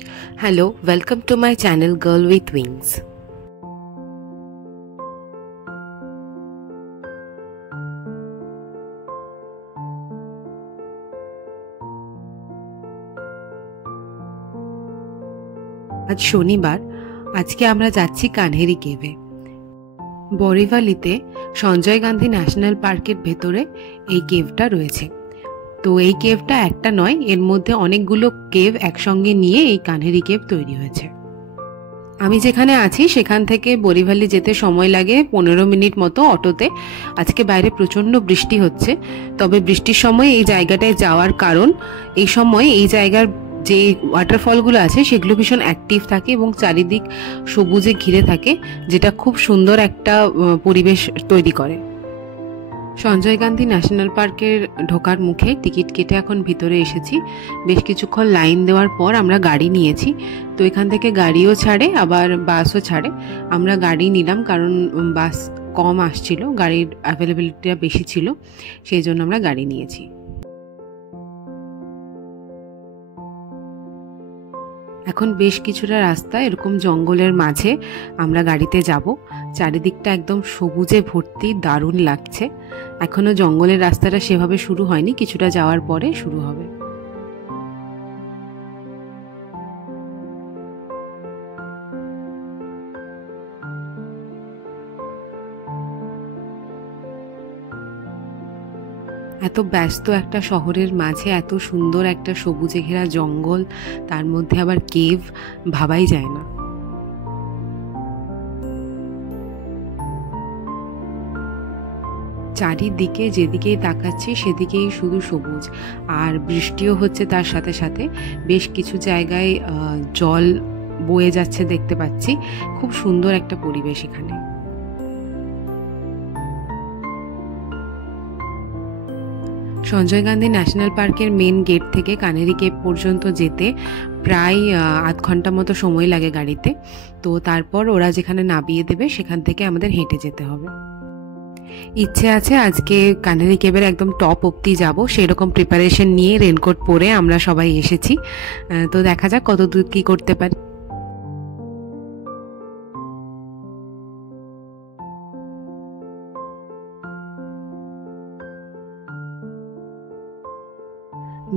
Hello, welcome to my channel Girl with Wings. আজ শনিবার, আজকে আমরা যাচ্ছি কানহেরি কেভে। বরিভালিতে সঞ্জয় গান্ধী ন্যাশনাল পার্কের ভেতরে এই কেভটা রয়েছে। তো এই কেভটা একটা নয়, এর মধ্যে অনেকগুলো কেভ একসঙ্গে নিয়ে এই কানহেরি কেভ তৈরি হয়েছে। আমি যেখানে আছি সেখান থেকে বরিভালি যেতে সময় লাগে 15 মিনিট মতো অটোতে। আজকে বাইরে প্রচণ্ড বৃষ্টি হচ্ছে, তবে বৃষ্টির সময় এই জায়গাটায় যাওয়ার কারণ এই সময় এই জায়গার যে ওয়াটারফলগুলো আছে সেগুলো ভীষণ অ্যাক্টিভ থাকে এবং চারিদিক সবুজে ঘিরে থাকে, যেটা খুব সুন্দর একটা পরিবেশ তৈরি করে। সঞ্জয় গান্ধী ন্যাশনাল পার্কের ঢোকার মুখে টিকিট কেটে এখন ভিতরে এসেছি। বেশ কিছুক্ষণ লাইন দেওয়ার পর আমরা গাড়ি নিয়েছি। তো এখান থেকে গাড়িও ছাড়ে আবার বাসও ছাড়ে। আমরা গাড়ি নিলাম কারণ বাস কম আসছিল, গাড়ির অ্যাভেলেবিলিটিটা বেশি ছিল, সেই জন্য আমরা গাড়ি নিয়েছি। এখন বেশ কিছুটা রাস্তা এরকম জঙ্গলের মাঝে আমরা গাড়িতে যাব। চারিদিকটা একদম সবুজে ভর্তি, দারুণ লাগছে। এখনো জঙ্গলের রাস্তাটা সেভাবে শুরু হয়নি, কিছুটা যাওয়ার পরে শুরু হবে। এত ব্যস্ত একটা শহরের মাঝে এত সুন্দর একটা সবুজে ঘেরা জঙ্গল, তার মধ্যে আবার কেভ, ভাবাই যায় না। চারিদিকে যেদিকেই তাকাচ্ছি সেদিকেই শুধু সবুজ, আর বৃষ্টিও হচ্ছে তার সাথে সাথে। বেশ কিছু জায়গায় জল বয়ে যাচ্ছে দেখতে পাচ্ছি। খুব সুন্দর একটা পরিবেশ এখানে। সঞ্জয় গান্ধী ন্যাশনাল পার্কের মেন গেট থেকে কানহেরি কেভ পর্যন্ত যেতে প্রায় আধ ঘন্টা মতো সময় লাগে গাড়িতে। তো তারপর ওরা যেখানে নামিয়ে দেবে সেখান থেকে আমাদের হেঁটে যেতে হবে। ইচ্ছে আছে আজকে কানহেরি কেভের একদম টপ অবধি যাব, সেরকম প্রিপারেশন নিয়ে রেনকোট পরে আমরা সবাই এসেছি। তো দেখা যাক কত দূর কী করতে পারি।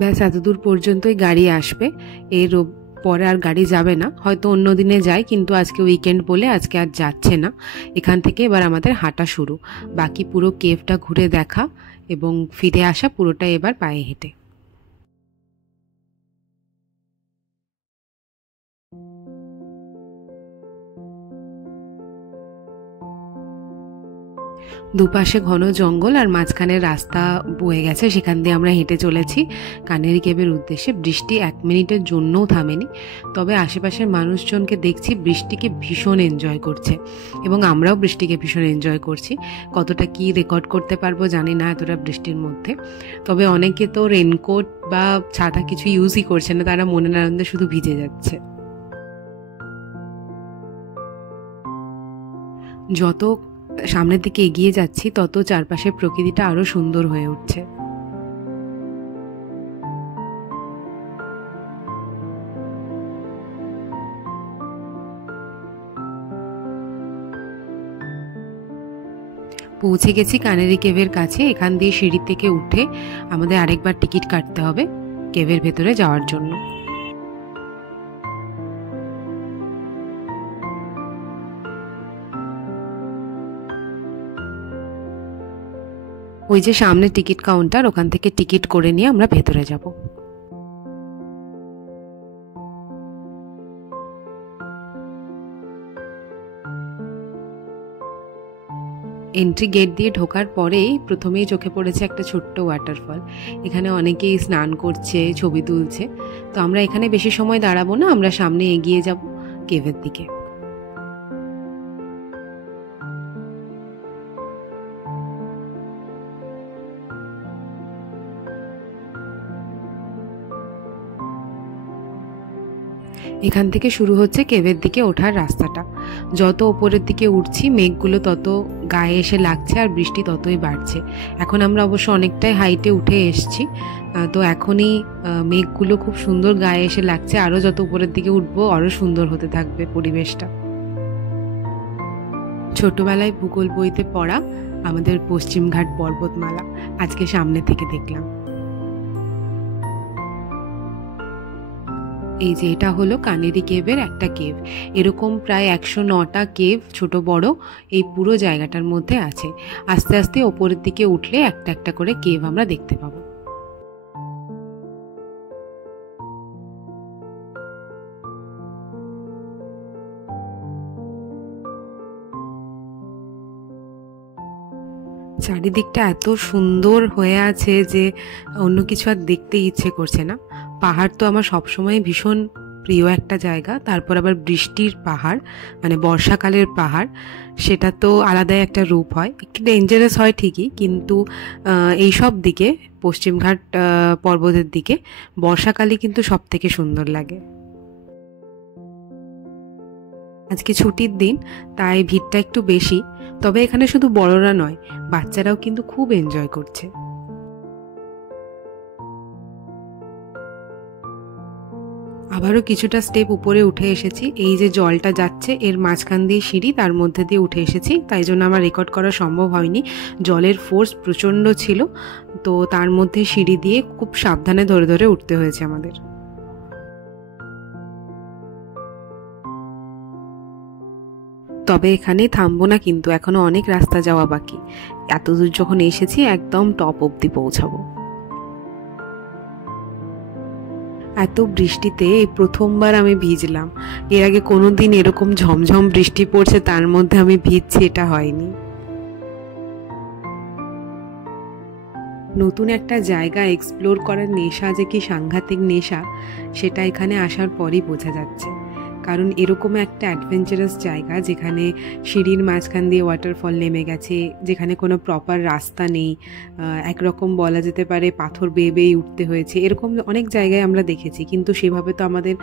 ব্যাস এতদূর পর্যন্তই গাড়ি আসবে, এর পরে আর গাড়ি যাবে না। হয়তো অন্য দিনে যায়, কিন্তু আজকে উইকেন্ড বলে আজকে আর যাচ্ছে না। এখান থেকে এবার আমাদের হাঁটা শুরু, বাকি পুরো কেভটা ঘুরে দেখা এবং ফিরে আসা পুরোটাই এবার পায়ে হেঁটে। দুপাশে ঘন জঙ্গল আর মাঝখানে রাস্তা বয়ে গেছে, সেখান দিয়ে আমরা হেঁটে চলেছি কানহেরি কেভের উদ্দেশ্যে। বৃষ্টি 1 মিনিটের জন্যও থামেনি, তবে আশেপাশের মানুষজনকে দেখছি বৃষ্টিকে ভীষণ এনজয় করছে এবং আমরাও বৃষ্টিকে ভীষণ এনজয় করছি। কতটা কি রেকর্ড করতে পারবো জানি না এতটা বৃষ্টির মধ্যে, তবে অনেকে তো রেনকোট বা ছাতা কিছু ইউজই করছে না, তারা মনের আনন্দে শুধু ভিজে যাচ্ছে। যত সামনের দিকে এগিয়ে যাচ্ছি তত চারপাশের প্রকৃতিটা আরো সুন্দর হয়ে উঠছে। পৌঁছে গেছি কানহেরি কেভের কাছে। এখান দিয়ে সিঁড়ি থেকে উঠে আমাদের আরেকবার টিকিট কাটতে হবে কেভের ভেতরে যাওয়ার জন্য। ওই যে সামনে টিকিট কাউন্টার, ওখান থেকে টিকিট করে নিয়ে আমরা ভেতরে যাব। এন্ট্রি গেট দিয়ে ঢোকার পরেই প্রথমেই চোখে পড়েছে একটা ছোট্ট ওয়াটারফল। এখানে অনেকেই স্নান করছে, ছবি তুলছে। তো আমরা এখানে বেশি সময় দাঁড়াবো না, আমরা সামনে এগিয়ে যাব কেভের দিকে। এখান থেকে শুরু হচ্ছে কেভের দিকে ওঠার রাস্তাটা। যত ওপরের দিকে উঠছি মেঘগুলো তত গায়ে এসে লাগছে আর বৃষ্টি ততই বাড়ছে। এখন আমরা অবশ্য অনেকটাই হাইটে উঠে এসছি, তো এখনই মেঘগুলো খুব সুন্দর গায়ে এসে লাগছে। আরও যত উপরের দিকে উঠবো আরও সুন্দর হতে থাকবে পরিবেশটা। ছোটবেলায় ভূগোল বইতে পড়া আমাদের পশ্চিমঘাট পর্বতমালা আজকে সামনে থেকে দেখলাম। এই যে এটা হলো কানেরি কেভের একটা কেভ। এরকম প্রায় 109টা কেভ ছোট বড় এই পুরো জায়গাটার মধ্যে আছে। আস্তে আস্তে ওপরের দিকে উঠলে একটা একটা করে কেভ আমরা দেখতে পাবো। চারিদিকটা এত সুন্দর হয়ে আছে যে অন্য কিছু আর দেখতে ইচ্ছে করছে না। পাহাড় তো আমার সবসময় ভীষণ প্রিয় একটা জায়গা, তারপর আবার বৃষ্টির পাহাড় মানে বর্ষাকালের পাহাড়, সেটা তো আলাদাই একটা রূপ হয়। একটু ডেঞ্জারাস হয় ঠিকই, কিন্তু এই সব দিকে পশ্চিমঘাট পর্বতের দিকে বর্ষাকালে কিন্তু সব থেকে সুন্দর লাগে। আজকে ছুটির দিন, তাই ভিড়টা একটু বেশি। তবে এখানে শুধু বড়রা নয়, বাচ্চারাও কিন্তু খুব এনজয় করছে। আবারও কিছুটা স্টেপ উপরে উঠে এসেছি। এই যে জলটা যাচ্ছে এর মাঝখান দিয়ে সিঁড়ি, তার মধ্যে দিয়ে উঠে এসেছি, তাই জন্য আমার রেকর্ড করা সম্ভব হয়নি। জলের ফোর্স প্রচণ্ড ছিল, তো তার মধ্যে সিঁড়ি দিয়ে খুব সাবধানে ধরে ধরে উঠতে হয়েছে আমাদের। তবে এখানেই থামবো না, কিন্তু এখনো অনেক রাস্তা যাওয়া বাকি। এতদূর যখন এসেছি একদম টপ অবধি পৌঁছাবো। এত বৃষ্টিতে এই প্রথমবার আমি ভিজলাম। এর আগে কোনোদিন এরকম ঝমঝম বৃষ্টি পড়ছে তার মধ্যে আমি ভিজছি, এটা হয়নি। নতুন একটা জায়গা এক্সপ্লোর করার নেশা যে কি সাংঘাতিক নেশা, সেটা এখানে আসার পরই বোঝা যাচ্ছে। কারণ এরকম একটা অ্যাডভেঞ্চারাস জায়গা যেখানে সিঁড়ির মাঝখান দিয়ে ওয়াটারফল নেমে গেছে, যেখানে কোনো প্রপার রাস্তা নেই, একরকম বলা যেতে পারে পাথর বেয়ে বেয়ে উঠতে হয়েছে, এরকম অনেক জায়গায় আমরা দেখেছি, কিন্তু সেভাবে তো আমাদের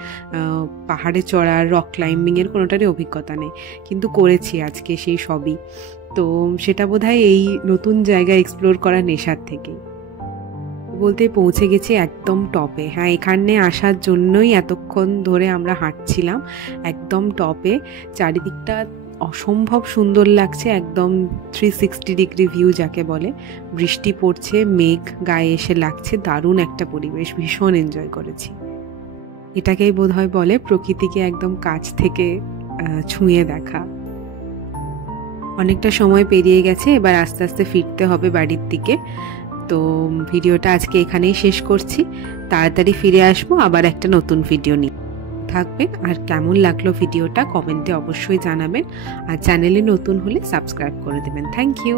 পাহাড়ে চড়ার রক ক্লাইম্বিংয়ের কোনোটারই অভিজ্ঞতা নেই। কিন্তু করেছি আজকে সেই সবই। তো সেটা বোধহয় এই নতুন জায়গা এক্সপ্লোর করার নেশার থেকে বলতে পৌঁছে গেছি একদম টপে। হ্যাঁ, এখানে আসার জন্যই এতক্ষণ ধরে আমরা হাঁটছিলাম। একদম টপে, চারিদিকটা অসম্ভব সুন্দর লাগছে, একদম 360 ডিগ্রি ভিউ যাকে বলে। বৃষ্টি পড়ছে, মেঘ গায়ে এসে লাগছে, দারুণ একটা পরিবেশ, ভীষণ এনজয় করেছি। এটাকেই বোধহয় বলে প্রকৃতিকে একদম কাছ থেকে ছুঁয়ে দেখা। অনেকটা সময় পেরিয়ে গেছে, এবার আস্তে আস্তে ফিরতে হবে বাড়ির দিকে। তো ভিডিওটা আজকে এখানেই শেষ করছি। তাড়াতাড়ি ফিরে আসবো আবার একটা নতুন ভিডিও নিয়ে। থাকবেন, আর কেমন লাগলো ভিডিওটা কমেন্টে অবশ্যই জানাবেন, আর চ্যানেলে নতুন হলে সাবস্ক্রাইব করে দেবেন। Thank you.